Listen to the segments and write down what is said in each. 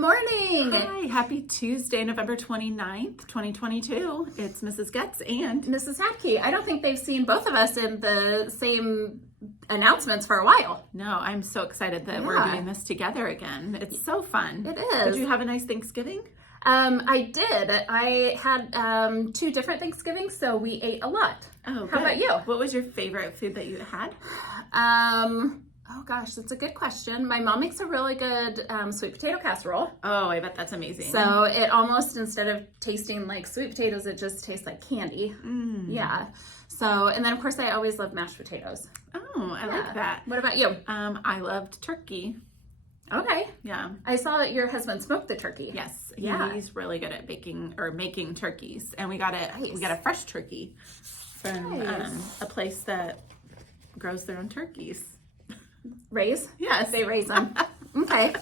morning. Hi, happy Tuesday, November 29th, 2022. It's Mrs. Getz and Mrs. Hatke. I don't think they've seen both of us in the same announcements for a while. No, I'm so excited that we're doing this together again. It's so fun. It is. Did you have a nice Thanksgiving? I did. I had 2 different Thanksgivings, so we ate a lot. Oh, How about you? What was your favorite food that you had? Oh gosh, that's a good question. My mom makes a really good sweet potato casserole. Oh, I bet that's amazing. So it almost, instead of tasting like sweet potatoes, it just tastes like candy. Yeah. So, and then of course I always love mashed potatoes. Oh, I like that. What about you? I loved turkey. Okay. Yeah. I saw that your husband smoked the turkey. Yes. Yeah. He's really good at baking or making turkeys. And we got a fresh turkey from a place that grows their own turkeys. Raise? Yes. They raise them. Okay.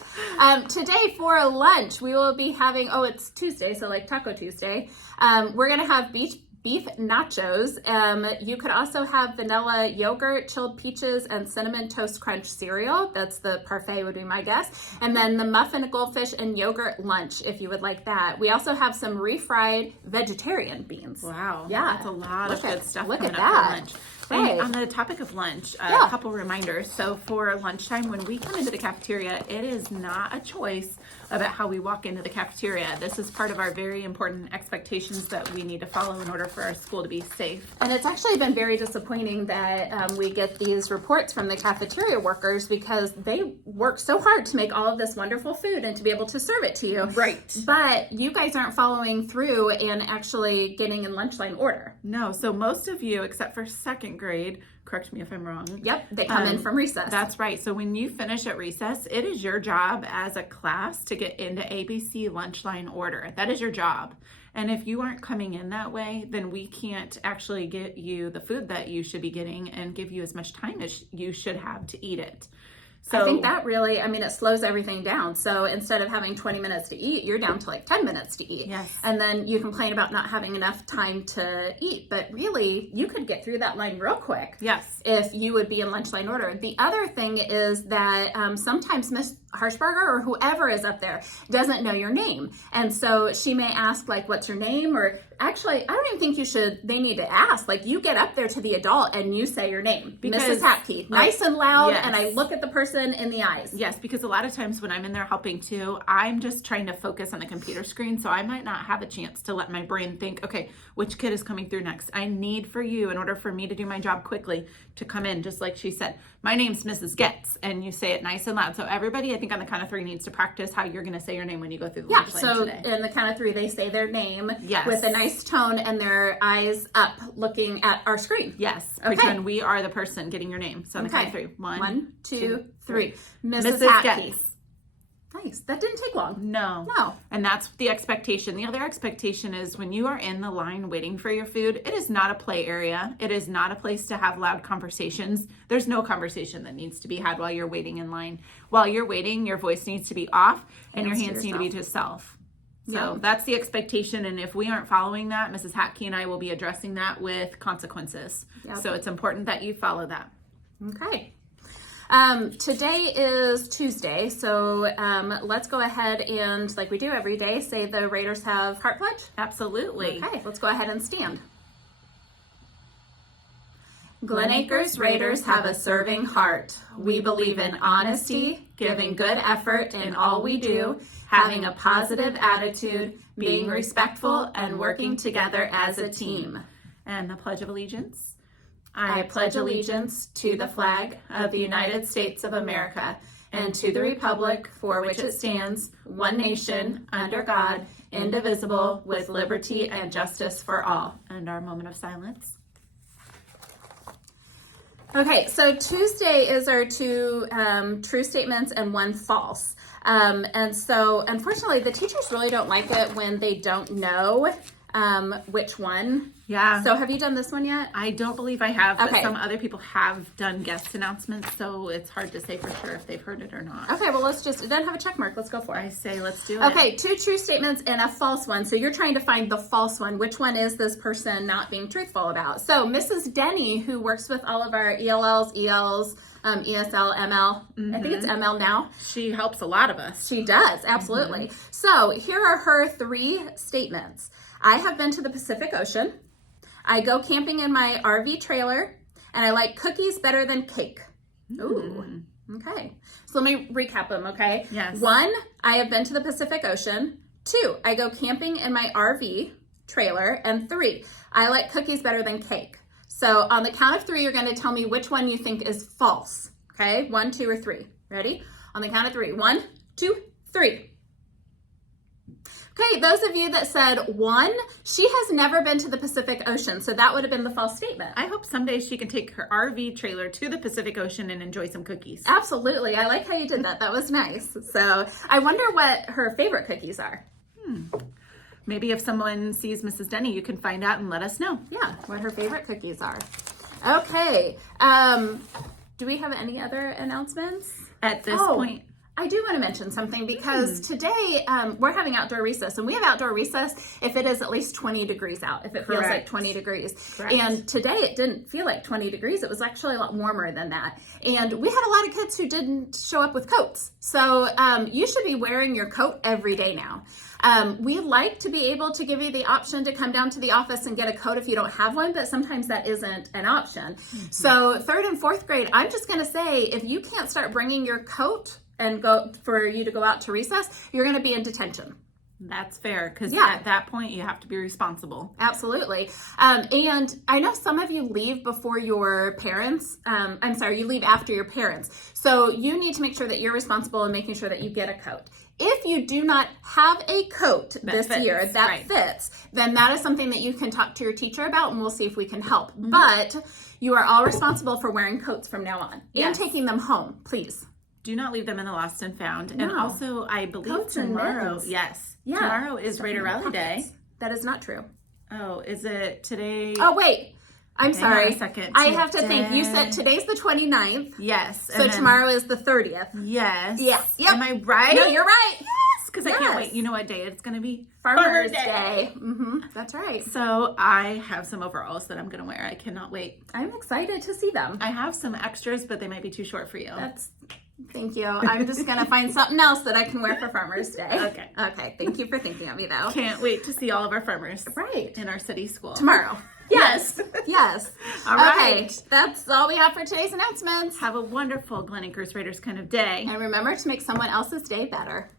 Today for lunch, we will be having, it's Tuesday, so like Taco Tuesday. We're going to have beef nachos. You could also have vanilla yogurt, chilled peaches, and cinnamon toast crunch cereal. That's the parfait would be my guess. And then the muffin, goldfish, and yogurt lunch if you would like that. We also have some refried vegetarian beans. Wow. Yeah. That's a lot of good stuff Look coming at up that. for lunch. Right. And on the topic of lunch, a couple reminders. So for lunchtime, when we come into the cafeteria, it is not a choice about how we walk into the cafeteria. This is part of our very important expectations that we need to follow in order for our school to be safe. And it's actually been very disappointing that we get these reports from the cafeteria workers because they work so hard to make all of this wonderful food and to be able to serve it to you. Right. But you guys aren't following through and actually getting in lunch line order. No. So most of you, except for second grade, correct me if I'm wrong. Yep. They come in from recess. That's right. So when you finish at recess, it is your job as a class to get into ABC lunch line order. That is your job. And if you aren't coming in that way, then we can't actually get you the food that you should be getting and give you as much time as you should have to eat it. So I think that really, it slows everything down. So instead of having 20 minutes to eat, you're down to like 10 minutes to eat. Yes. And then you complain about not having enough time to eat. But really, you could get through that line real quick. Yes. If you would be in lunch line order. The other thing is that sometimes Miss Harshberger or whoever is up there doesn't know your name. And so she may ask, like, what's your name? Or actually, I don't even think they need to ask. Like, you get up there to the adult and you say your name. Mrs. Hatke. Nice and loud. Yes. And I look at the person in the eyes. Yes, because a lot of times when I'm in there helping too, I'm just trying to focus on the computer screen. So I might not have a chance to let my brain think, okay, which kid is coming through next? I need for you, in order for me to do my job quickly, to come in, just like she said, my name's Mrs. Getz, and you say it nice and loud. So everybody, I think on the count of 3 needs to practice how you're going to say your name when you go through the lunch line today. So in the count of 3, they say their name Yes. with a nice tone and their eyes up looking at our screen. Yes. Okay. Pretend we are the person getting your name. So on the count of 3. 1, 2, 3. Mrs. Hatke. Getz. Nice. That didn't take long. No. And that's the expectation. The other expectation is when you are in the line waiting for your food, it is not a play area. It is not a place to have loud conversations. There's no conversation that needs to be had while you're waiting in line. While you're waiting, your voice needs to be off and your hands need to be to self. So that's the expectation. And if we aren't following that, Mrs. Hatke and I will be addressing that with consequences. Yep. So it's important that you follow that. Okay. Today is Tuesday, so let's go ahead and, like we do every day, say the Raiders have heart pledge. Absolutely. Okay, let's go ahead and stand. Glen Acres Raiders have a serving heart. We believe in honesty, giving good effort in all we do, having a positive attitude, being respectful, and working together as a team. And the Pledge of Allegiance. I pledge allegiance to the flag of the United States of America and to the republic for which it stands, one nation, under God, indivisible, with liberty and justice for all. And our moment of silence. Okay, so Tuesday is our 2 true statements and 1 false. And so, unfortunately, the teachers really don't like it when they don't know which one. Yeah. So have you done this one yet? I don't believe I have, but Okay. some other people have done guest announcements, so it's hard to say for sure if they've heard it or not. Okay, well, it doesn't have a check mark. Let's go for it. I say let's do it. Okay, 2 true statements and a false one. So you're trying to find the false one. Which one is this person not being truthful about? So Mrs. Denny, who works with all of our ELLs, ELs, ESL, ML. I think it's ML now. She helps a lot of us. She does, absolutely. So here are her 3 statements. I have been to the Pacific Ocean. I go camping in my RV trailer, and I like cookies better than cake. Ooh, okay. So let me recap them, okay? Yes. 1, I have been to the Pacific Ocean. 2, I go camping in my RV trailer. And 3, I like cookies better than cake. So on the count of 3, you're going to tell me which one you think is false. Okay? 1, 2, or 3. Ready? On the count of 3. 1, 2, 3. Okay, those of you that said 1, she has never been to the Pacific Ocean, so that would have been the false statement. I hope someday she can take her RV trailer to the Pacific Ocean and enjoy some cookies. Absolutely. I like how you did that. That was nice. So I wonder what her favorite cookies are. Maybe if someone sees Mrs. Denny, you can find out and let us know. Yeah, what her favorite cookies are. Okay. Do we have any other announcements? At this point, I do want to mention something because today we're having outdoor recess, and we have outdoor recess if it is at least 20 degrees out, if it feels like 20 degrees. Correct. And today it didn't feel like 20 degrees. It was actually a lot warmer than that. And we had a lot of kids who didn't show up with coats. So you should be wearing your coat every day now. We like to be able to give you the option to come down to the office and get a coat if you don't have one, but sometimes that isn't an option. So 3rd and 4th grade, I'm just going to say, if you can't start bringing your coat and go for you to go out to recess, you're going to be in detention. that's fair, because at that point you have to be responsible. Absolutely. And I know some of you leave before your parents. You leave after your parents. So you need to make sure that you're responsible in making sure that you get a coat. If you do not have a coat this year that fits, then that is something that you can talk to your teacher about, and we'll see if we can help. But you are all responsible for wearing coats from now on and taking them home, please. Do not leave them in the lost and found. And also, I believe Coats and tomorrow, mittens. tomorrow is Raider Rally Day. That is not true. Oh, is it today? Oh, wait. I'm sorry. Hang on a second. I have to think. You said today's the 29th. Yes. So tomorrow is the 30th. Yes. Yeah. Yep. Am I right? No, you're right. Yes, because I can't wait. You know what day it's going to be? Farmer's Day. That's right. So I have some overalls that I'm going to wear. I cannot wait. I'm excited to see them. I have some extras, but they might be too short for you. Thank you. I'm just going to find something else that I can wear for Farmer's Day. Okay. Okay. Thank you for thinking of me, though. Can't wait to see all of our farmers. Right. In our city school. Tomorrow. Yes. Yes. All right. Okay. That's all we have for today's announcements. Have a wonderful Glen Acres Raiders kind of day. And remember to make someone else's day better.